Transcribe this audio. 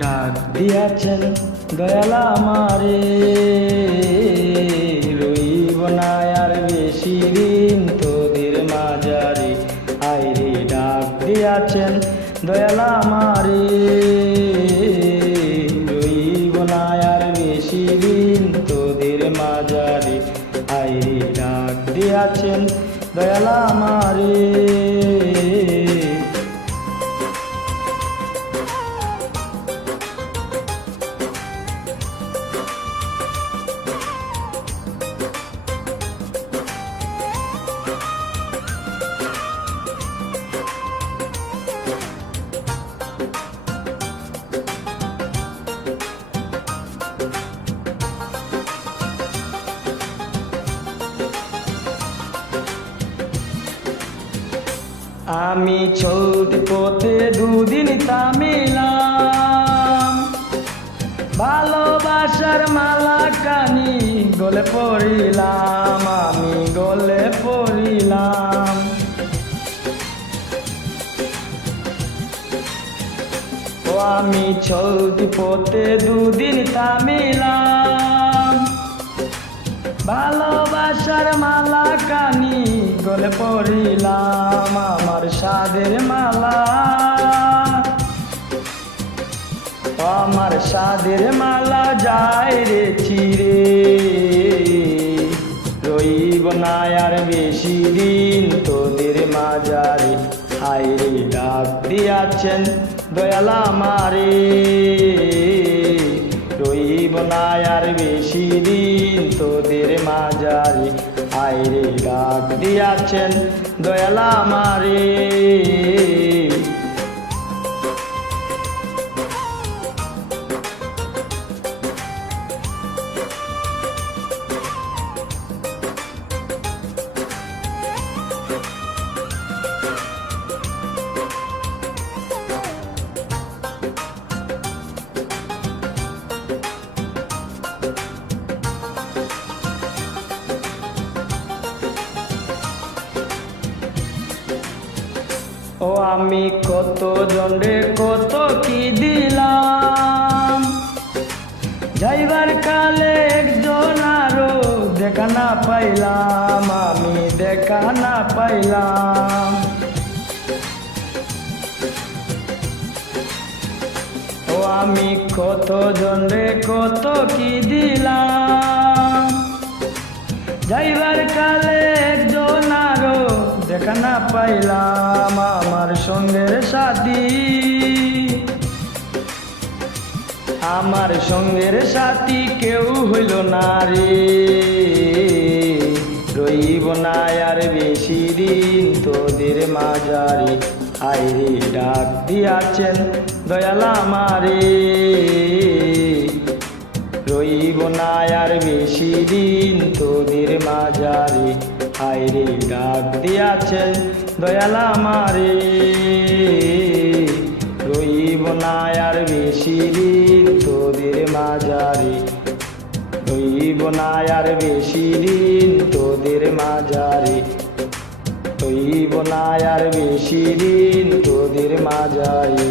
ডাক দিয়াছেন দয়াল আমারে, রইব না আর বেশি দিন তোদের মাঝারে। আইরে ডাক দিয়াছেন দয়াল আমারে, রইব না আর বেশি দিন তোদের মাঝারে। আইরে ডাক দিয়াছেন দয়াল আমারে। আমি চলতি পথে দুদিন থামিলাম, ভালোবাসার মালা কানি গলে পড়িলাম, আমি গলে পড়িলাম। ও আমি চলতি পথে দুদিন থামিলাম, ভালোবাসার মালা কানি গলে পড়িলাম। আমার সাদের মালা, আমার সাদের মালা যায় রে চিরে, রইব না আর বেশি দিন তোদের মাঝারে। হায়রে ডাক দিয়াছেন দয়াল আমারে, রইব না আর বেশি দিন তোদের মাঝারে। আইরে ডাক দিয়াছেন দয়াল আমারে। ও আমি কত জন্ডে কত কি দিলাম, যাইবার কালে একজন আরো দেখা না পাইলাম, আমি দেখা না পাইলাম। ও আমি কত জন্ডে কত কি দিলাম, যাইবার কালে একজন আরো দেখা না পাইলাম। আমার সঙ্গের সাথী, আমার সঙ্গের সাথী কেউ হইল না রে, রইব না আর বেশি দিন তোদের মাঝারে। আইরে ডাক দিয়াছেন দয়াল আমারে, রইব না আর বেশি দিন তোদের মাঝারে। আইরে ডাক দিয়াছেন দয়াল আমারে, রইব না আর বেশি দিন তোদের মাঝারে, রইব না আর বেশি দিন তোদের মাঝারে, রইব না আর বেশি দিন তোদের মাঝারে।